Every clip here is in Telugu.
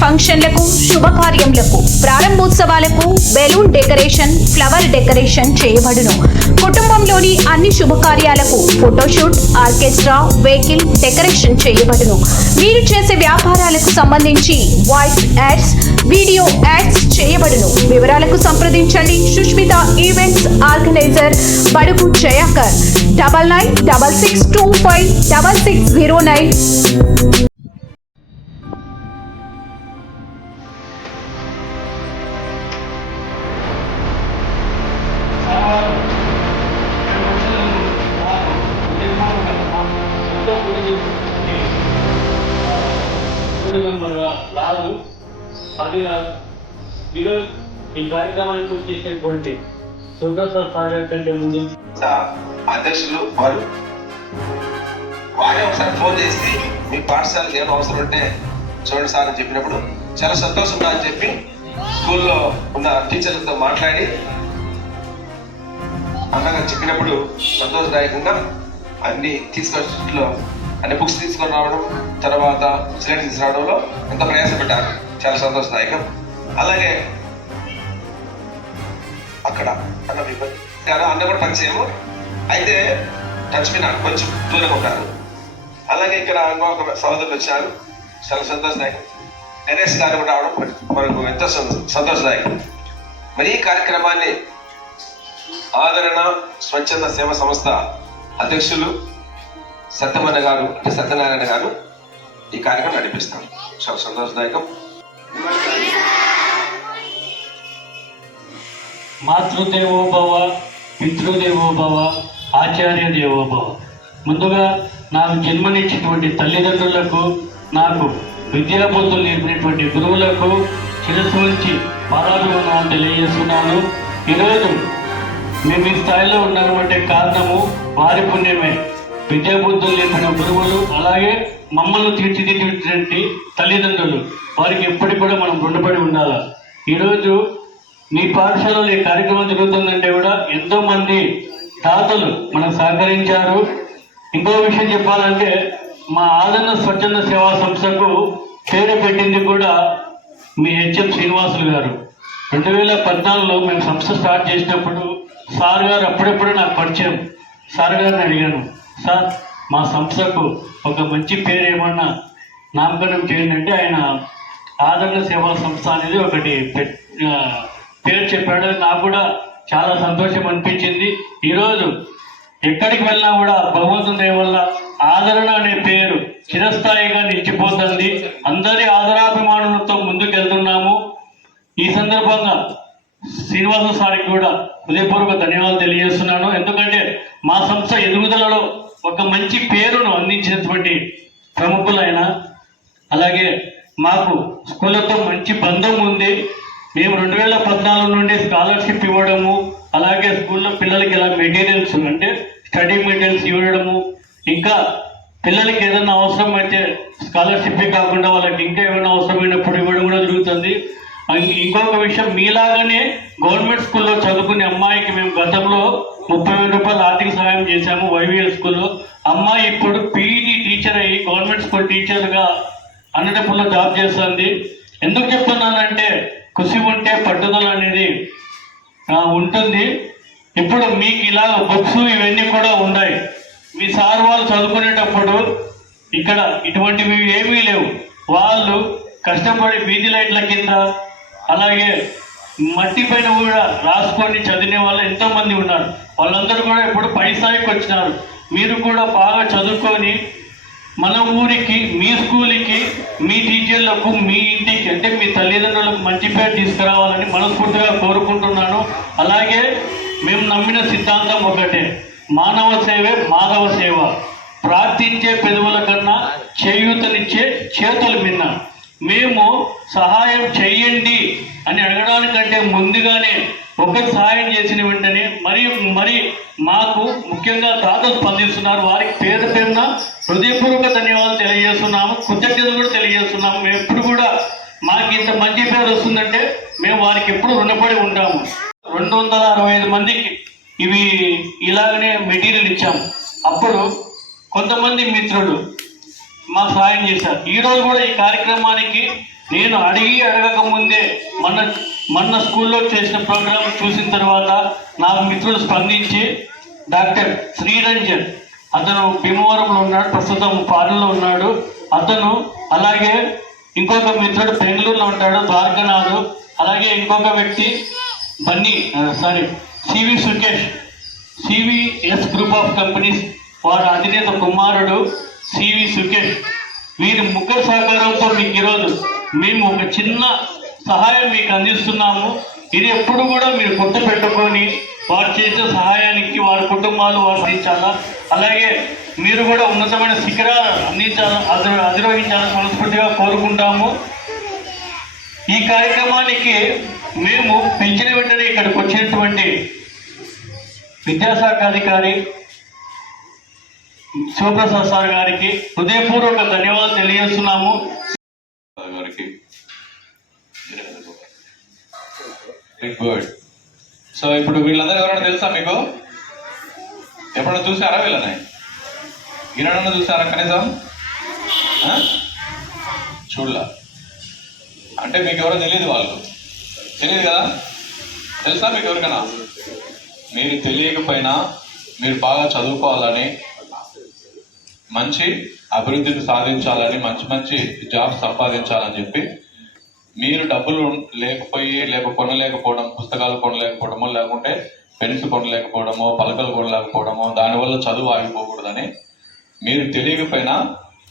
ఫంక్షన్లకు, శుభకార్యములకు, ప్రారంభోత్సవాలకు బెలూన్ డెకరేషన్, ఫ్లవర్ డెకరేషన్ చేయబడును. కుటుంబంలోని అన్ని శుభకార్యాలకు ఫోటోషూట్, ఆర్కెస్ట్రా, వెహికల్ డెకరేషన్ చేయబడును. మీరు చేసే వ్యాపారాలకు సంబంధించి వాయిస్ యాడ్స్, వీడియో యాడ్స్ చేయబడును. వివరాలకు సంప్రదించండి సుష్మిత ఈవెంట్స్ ఆర్గనైజర్, బడుగు జయాకర్, 9966256609. ఈ కార్యక్రమానికి వచ్చేసినటువంటి సుందర్ సార్ కంటే ముందు అధ్యక్షులు వారే ఒకసారి ఫోన్ చేసి మీ పాఠశాలకు ఏం అవసరం ఉంటే చూడండి సార్ అని చెప్పినప్పుడు చాలా సంతోషంగా అని చెప్పి స్కూల్లో ఉన్న టీచర్లతో మాట్లాడి అన్నగా చెప్పినప్పుడు సంతోషదాయకంగా అన్ని తీసుకొచ్చిన అన్ని బుక్స్ తీసుకొని రావడం, తర్వాత స్లేట్ తీసుకురావడంలో ఎంత ప్రయాసపడ్డారు, చాలా సంతోషదాయకం. అలాగే అక్కడ అన్న కూడా పరిచయము అయితే టచ్ మీ నాకు కొంచెం దూరంగా ఉంటారు. అలాగే ఇక్కడ ఇంకొక సహోదరులు వచ్చారు, చాలా సంతోషదాయకం. గణేష్ గారు కూడా రావడం మనకు ఎంతో సంతోషదాయకం. మరి ఈ కార్యక్రమాన్ని ఆదరణ స్వచ్ఛంద సేవ సంస్థ అధ్యక్షులు సత్యనారాయణ గారు ఈ కార్యక్రమం నడిపిస్తారు. చాలా సంతోషదాయకం. మాతృదేవోభవ, పితృదేవోభవ, ఆచార్య దేవోభవ. ముందుగా నాకు జన్మనిచ్చినటువంటి తల్లిదండ్రులకు, నాకు విద్యాబుద్ధులు నేర్పినటువంటి గురువులకు శిరస్సు నుంచి పాదాభివందనం తెలియజేస్తున్నాను. ఈరోజు మేము ఈ స్థాయిలో ఉన్నామంటే కారణము వారి పుణ్యమే. విద్యాబుద్ధులు నేర్పిన గురువులు, అలాగే మమ్మల్ని తీర్చిదిద్దినటువంటి తల్లిదండ్రులు, వారికి ఎప్పటికి కూడా మనం రుణపడి ఉండాలి. ఈరోజు మీ పాఠశాలలో ఈ కార్యక్రమం జరుగుతుందంటే కూడా ఎంతో మంది దాతలు మనకు సహకరించారు. ఇంకో విషయం చెప్పాలంటే మా ఆదరణ స్వచ్ఛంద సేవా సంస్థకు పేరు పెట్టింది కూడా మీ హెచ్ఎం శ్రీనివాసులు గారు. 2014లో మేము సంస్థ స్టార్ట్ చేసినప్పుడు సార్ గారు అప్పుడప్పుడు నాకు పరిచయం. సార్ గారిని అడిగాను, సార్ మా సంస్థకు ఒక మంచి పేరు ఏమన్నా నామకరణం చేయండి అంటే ఆయన ఆదరణ సేవా సంస్థ అనేది ఒకటి పేరు చెప్పాడు. నాకు కూడా చాలా సంతోషం అనిపించింది. ఈరోజు ఎక్కడికి వెళ్ళినా కూడా భగవంతుని దయ వల్ల ఆదరణ అనే పేరు చిరస్థాయిగా నిలిచిపోతుంది. అందరి ఆదరాభిమానులతో ముందుకు వెళ్తున్నాము. ఈ సందర్భంగా శ్రీనివాస సారికి కూడా హృదయపూర్వక ధన్యవాదాలు తెలియజేస్తున్నాను. ఎందుకంటే మా సంస్థ ఎదుగుదలలో ఒక మంచి పేరును అందించినటువంటి ప్రముఖులైన, అలాగే మాకు స్కూళ్ళతో మంచి బంధం ఉంది. మేము 2014 నుండి స్కాలర్షిప్ ఇవ్వడము, అలాగే స్కూల్లో పిల్లలకి ఇలా మెటీరియల్స్ అంటే స్టడీ మెటీరియల్స్ ఇవ్వడము, ఇంకా పిల్లలకి ఏదైనా అవసరం అయితే స్కాలర్షిప్ కాకుండా వాళ్ళకి ఇంకా ఏమైనా అవసరమైనప్పుడు ఇవ్వడం కూడా జరుగుతుంది. ఇంకొక విషయం, మీలాగానే గవర్నమెంట్ స్కూల్లో చదువుకునే అమ్మాయికి మేము గతంలో 30,000 రూపాయలు ఆర్థిక సహాయం చేశాము వైవిఎల్ స్కూల్లో. అమ్మాయి ఇప్పుడు పీఈడి టీచర్ అయ్యి గవర్నమెంట్ స్కూల్ టీచర్గా అన్నటప్పుల్లో జాబ్ చేస్తుంది. ఎందుకు చెప్తున్నానంటే కృషి ఉంటే పట్టుదల అనేది ఉంటుంది. ఇప్పుడు మీకు ఇలా బుక్స్ ఇవన్నీ కూడా ఉన్నాయి. మీ సార్ వాళ్ళు చదువుకునేటప్పుడు ఇక్కడ ఇటువంటివి ఏమీ లేవు. వాళ్ళు కష్టపడి వీధి లైట్ల కింద, అలాగే మట్టి పైన కూడా రాసుకొని చదివిన వాళ్ళు ఎంతోమంది ఉన్నారు. వాళ్ళందరూ కూడా ఇప్పుడు పై స్థాయికి వచ్చినారు. మీరు కూడా బాగా చదువుకొని మన ఊరికి, మీ స్కూల్కి, మీ టీచర్లకు, మీ ఇంటికి అంటే మీ తల్లిదండ్రులకు మంచి పేరు తీసుకురావాలని మనస్ఫూర్తిగా కోరుకుంటున్నాను. అలాగే మేము నమ్మిన సిద్ధాంతం ఒకటే, మానవ సేవే మాధవ సేవ. ప్రార్థించే పెదవుల కన్నా చేయూతనిచ్చే చేతులు మిన్న. మేము సహాయం చెయ్యండి అని అడగడానికంటే ముందుగానే ఒకరు సహాయం చేసిన వెంటనే మరి మాకు ముఖ్యంగా దాతలు స్పందిస్తున్నారు. వారికి పేరు పేరున హృదయపూర్వక ధన్యవాదాలు తెలియజేస్తున్నాము, కృతజ్ఞతలు కూడా తెలియజేస్తున్నాము. మేము ఎప్పుడు కూడా మాకు ఇంత మంచి పేరు వస్తుందంటే మేము వారికి ఎప్పుడు రుణపడి ఉంటాము. 265 మందికి ఇవి ఇలాగనే మెటీరియల్ ఇచ్చాము. అప్పుడు కొంతమంది మిత్రులు మాకు సహాయం చేశారు. ఈరోజు కూడా ఈ కార్యక్రమానికి నేను అడగక ముందే మొన్న స్కూల్లో చేసిన ప్రోగ్రాం చూసిన తర్వాత నాకు మిత్రులు స్పందించి డాక్టర్ శ్రీరంజన్, అతను భీమవరంలో ఉన్నాడు, ప్రస్తుతం ఫారెన్లో ఉన్నాడు అతను, అలాగే ఇంకొక మిత్రుడు బెంగళూరులో ఉంటాడు ద్వారకనాథ్, అలాగే ఇంకొక వ్యక్తి CV Sukesh, CVS group of companies వారి అధినేత కుమారుడు సివి సుకేష్, వీరి ముగ్గురు సహకారంతో మీకు ఈరోజు మేము ఒక చిన్న సహాయం మీకు అందిస్తున్నాము. ఇది ఎప్పుడు కూడా మీరు గుర్తు పెట్టుకొని వారు చేసే సహాయానికి వారి కుటుంబాలు వారు అందించాలా, అలాగే మీరు కూడా ఉన్నతమైన శిఖరాలు అధిరోహించాలని మనస్ఫూర్తిగా కోరుకుంటాము. ఈ కార్యక్రమానికి మేము పెంచిన వెంటనే ఇక్కడికి వచ్చినటువంటి విద్యాశాఖ అధికారి శివప్రసాద్ సార్ గారికి హృదయపూర్వక ధన్యవాదాలు తెలియజేస్తున్నాము. గుడ్. సో ఇప్పుడు వీళ్ళందరూ ఎవరైనా తెలుసా మీకు? ఎప్పుడైనా చూసారా వీళ్ళని? ఈయనన్నా చూసారా కనీసం? చూడలా అంటే మీకు ఎవరో తెలియదు, వాళ్ళు తెలియదు కదా? తెలుసా మీకు ఎవరికైనా? మీరు తెలియకపోయినా మీరు బాగా చదువుకోవాలని, మంచి అభివృద్ధిని సాధించాలని, మంచి జాబ్ సంపాదించాలని చెప్పి మీరు డబ్బులు కొనలేకపోవడం, పుస్తకాలు కొనలేకపోవడమో, లేకుంటే పెన్స్ కొనలేకపోవడమో, పలకలు కొనలేకపోవడమో, దానివల్ల చదువు ఆగిపోకూడదని, మీరు తెలియకపోయినా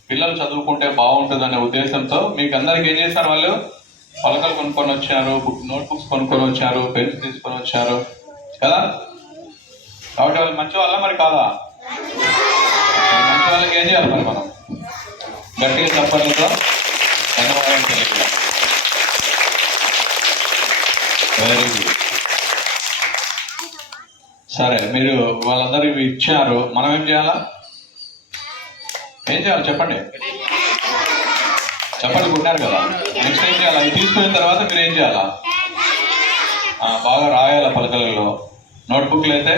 పిల్లలు చదువుకుంటే బాగుంటుందనే ఉద్దేశంతో మీకు అందరికి ఏం చేశారు? వాళ్ళు పలకలు కొనుక్కొని వచ్చారు, నోట్బుక్స్ కొనుక్కొని వచ్చారు, పెన్స్ తీసుకొని వచ్చారు కదా. కాబట్టి వాళ్ళు మంచి వాళ్ళ మరి కాదా? మంచి వాళ్ళకి ఏం చేయాలి మరి? మనం గట్టిగా చెప్పడంతో ధన్యవాదాలు తెలియదు. Very good. సరే, మీరు వాళ్ళందరూ ఇవి ఇచ్చారు, మనం ఏం చేయాలా? ఏం చేయాలి చెప్పండి? కొట్టారు కదా, నెక్స్ట్ ఏం చేయాలి? అవి తీసుకున్న తర్వాత మీరు ఏం చేయాలా? బాగా రాయాల పలకలలో. నోట్బుక్లు అయితే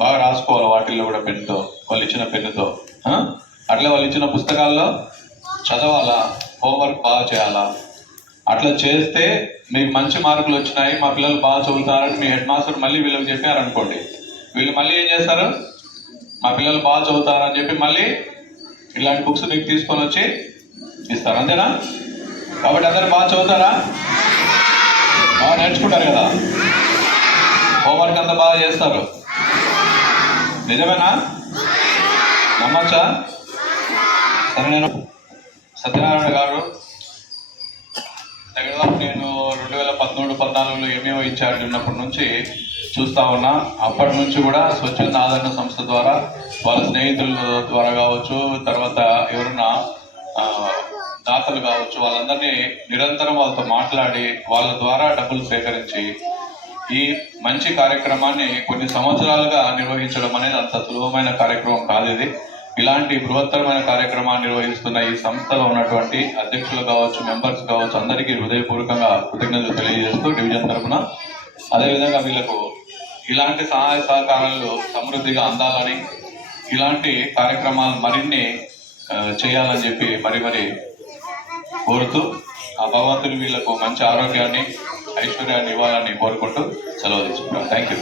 బాగా రాసుకోవాలి, వాటిల్లో కూడా పెన్నుతో, వాళ్ళు ఇచ్చిన పెన్నుతో. అట్లా వాళ్ళు ఇచ్చిన పుస్తకాల్లో చదవాలా, హోంవర్క్ బాగా చేయాలా. అట్లా చేస్తే మీకు మంచి మార్కులు వచ్చినాయి, మా పిల్లలు బాగా చదువుతారని మీ హెడ్ మాస్టర్ మళ్ళీ వీళ్ళకి చెప్పారనుకోండి, వీళ్ళు మళ్ళీ ఏం చేస్తారు? మా పిల్లలు బాగా చదువుతారని చెప్పి మళ్ళీ ఇలాంటి బుక్స్ మీకు తీసుకొని వచ్చి ఇస్తారు, అంతేనా? కాబట్టి అందరు బాగా చదువుతారా? బాగా నేర్చుకుంటారు కదా, హోంవర్క్ అంతా బాగా చేస్తారు, నిజమేనా? నమ్మచ్చా? సరే, నేను సత్యనారాయణ గారు దగ్గర నేను 2013-14లో ఎంఏఓ ఇన్ఛార్జ్ ఉన్నప్పటి నుంచి చూస్తా ఉన్నా. అప్పటి నుంచి కూడా స్వచ్ఛంద ఆదరణ సంస్థ ద్వారా, వాళ్ళ స్నేహితుల ద్వారా కావచ్చు, తర్వాత ఎవరన్నా దాతలు కావచ్చు, వాళ్ళందరినీ నిరంతరం వాళ్ళతో మాట్లాడి వాళ్ళ ద్వారా డబ్బులు సేకరించి ఈ మంచి కార్యక్రమాన్ని కొన్ని సంవత్సరాలుగా నిర్వహించడం అనేది అంత సులభమైన కార్యక్రమం కాదు. ఇది ఇలాంటి బృహత్తరమైన కార్యక్రమాన్ని నిర్వహిస్తున్న ఈ సంస్థలో ఉన్నటువంటి అధ్యక్షులు కావచ్చు, మెంబర్స్ కావచ్చు, అందరికీ హృదయపూర్వకంగా కృతజ్ఞతలు తెలియజేస్తూ డివిజన్ తరఫున, అదేవిధంగా వీళ్ళకు ఇలాంటి సహాయ సహకారాలు సమృద్ధిగా అందాలని, ఇలాంటి కార్యక్రమాలు మరిన్ని చేయాలని చెప్పి మరి కోరుతూ, ఆ భగవంతుని వీళ్ళకు మంచి ఆరోగ్యాన్ని, ఐశ్వర్యాన్ని ఇవ్వాలని కోరుకుంటూ సెలవు తీసుకుంటాం. Thank you.